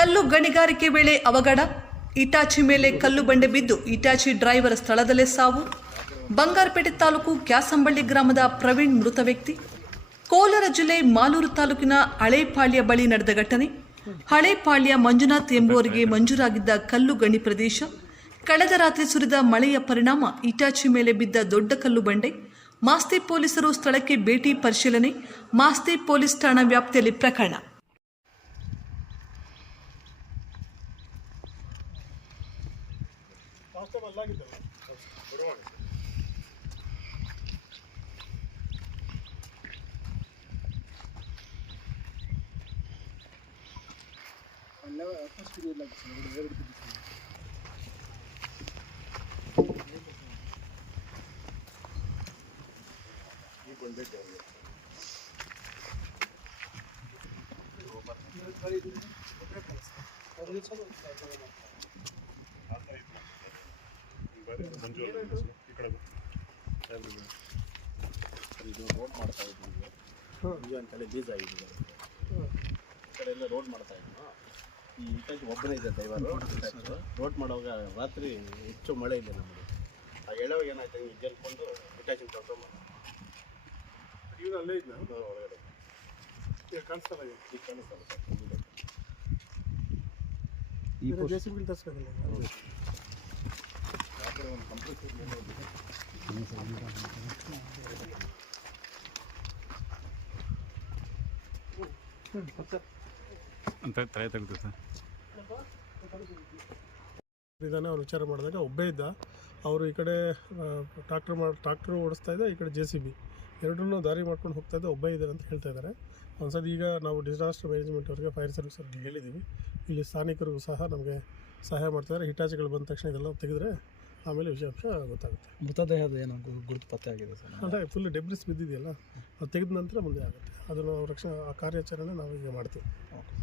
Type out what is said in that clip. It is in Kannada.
ಕಲ್ಲು ಗಣಿಗಾರಿಕೆ ವೇಳೆ ಅವಘಡ. ಇಟಾಚಿ ಮೇಲೆ ಕಲ್ಲು ಬಂಡೆ ಬಿದ್ದು ಇಟಾಚಿ ಡ್ರೈವರ್ ಸ್ಥಳದಲ್ಲೇ ಸಾವು. ಬಂಗಾರಪೇಟೆ ತಾಲೂಕು ಕ್ಯಾಸಂಬಳ್ಳಿ ಗ್ರಾಮದ ಪ್ರವೀಣ್ ಮೃತ ವ್ಯಕ್ತಿ. ಕೋಲಾರ ಜಿಲ್ಲೆ ಮಾಲೂರು ತಾಲೂಕಿನ ಹಳೇಪಾಳ್ಯ ಬಳಿ ನಡೆದ ಘಟನೆ. ಹಳೇಪಾಳ್ಯ ಮಂಜುನಾಥ್ ಎಂಬುವರಿಗೆ ಮಂಜೂರಾಗಿದ್ದ ಕಲ್ಲು ಗಣಿ ಪ್ರದೇಶ. ಕಳೆದ ರಾತ್ರಿ ಸುರಿದ ಮಳೆಯ ಪರಿಣಾಮ ಇಟಾಚಿ ಮೇಲೆ ಬಿದ್ದ ದೊಡ್ಡ ಕಲ್ಲು ಬಂಡೆ. ಮಾಸ್ತಿ ಪೊಲೀಸರು ಸ್ಥಳಕ್ಕೆ ಭೇಟಿ ಪರಿಶೀಲನೆ. ಮಾಸ್ತಿ ಪೊಲೀಸ್ ಠಾಣಾ ವ್ಯಾಪ್ತಿಯಲ್ಲಿ ಪ್ರಕರಣ. ಕಾನ್ಸ್ಟೇಬಲ್ ಆಗಿದ್ದಲ್ಲ ಫಸ್ಟ್ ಎರಡು ಈ ಬಂದಿದ್ದೆ ಒಬ್ಬರೇ ಕಳಿಸ್ತಾರೆ ಇದು ರೋಡ್ ಮಾಡ್ತಾ ಇದ್ದೀವಿ. ಇದು ಅಂತೇಳಿ ಬೀಜ ಆಗಿದೆ ಈ ಕಡೆ ಎಲ್ಲ ರೋಡ್ ಮಾಡ್ತಾ ಈ ಒಬ್ಬನೇ ಇದೆ ಡ್ರೈವರು ರೋಡ್ ಮಾಡುವಾಗ ರಾತ್ರಿ ಹೆಚ್ಚು ಮಳೆ ಇದೆ ನಮಗೆ ಆ ಹೇಳೋವಾಗ ಏನಾಯ್ತು ಹಿಂಗೆ ಗೆಲ್ಕೊಂಡು ಇಟಾಚಿ ಕರ್ಕೊಂಬಂದ ಇವನು ಅಲ್ಲೇ ಇದ್ನ? ಒಳಗಡೆ. ಈಗ. ಕಾಣಿಸ್ತಲ್ಲ ಈಗ. ಕಾಣಿಸ್ತಲ್ಲ ಸರ್ಗೆ ತರ್ಸ್ಬೇಕಲ್ಲ ಈಗ. ಆ ಕಡೆ ಒಂದು ಕಂಪ್ಯೂಟರ್ ಮೇಲೆ ಹೋಗಿದೆ. ಅಂತ ಅವ್ರು ವಿಚಾರ ಮಾಡಿದಾಗ ಒಬ್ಬೇ ಇದ್ದ. ಅವರು ಈ ಕಡೆ ಟ್ರಾಕ್ಟರ್ ಮಾಡಿ ಟ್ರಾಕ್ಟರ್ ಓಡಿಸ್ತಾ ಇದ್ದ ಈ ಕಡೆ ಜೆ ಸಿ ಬಿ ಎರಡನ್ನು ದಾರಿ ಮಾಡ್ಕೊಂಡು ಹೋಗ್ತಾ ಇದ್ದ ಒಬ್ಬೇ ಇದ್ದಾರೆ ಅಂತ ಹೇಳ್ತಾ ಇದ್ದಾರೆ ಒಂದ್ಸತಿ ಈಗ ನಾವು ಡಿಸಾಸ್ಟರ್ ಮ್ಯಾನೇಜ್ಮೆಂಟ್ ಅವರಿಗೆ ಫೈರ್ ಸರ್ವಿಸ್ ಅವ್ರಿಗೆ ಹೇಳಿದ್ದೀವಿ ಇಲ್ಲಿ ಸ್ಥಾನಿಕರಿಗೂ ಸಹ ನಮಗೆ ಸಹಾಯ ಮಾಡ್ತಿದ್ದಾರೆ ಹಿಟಾಚಿಗಳು ಬಂದ ತಕ್ಷಣ ಇದೆಲ್ಲ ತೆಗೆದ್ರೆ ಆಮೇಲೆ ವಿಷಯಾಂಶ ಗೊತ್ತಾಗುತ್ತೆ. ಮೃತದೇಹದ ಏನು ಗುರುತು ಪತ್ತೆ ಆಗಿದೆ ಸರ್ ಅಂದರೆ ಫುಲ್ ಡೆಬ್ರಿಸ್ ಬಿದ್ದಿದೆಯಲ್ಲ ಅದು ತೆಗೆದ ನಂತರ ಮುಂದೆ ಆಗುತ್ತೆ. ಅದನ್ನು ರಕ್ಷಣಾ ಆ ಕಾರ್ಯಾಚರಣೆ ನಾವು ಈಗ ಮಾಡ್ತೀವಿ. ಓಕೆ.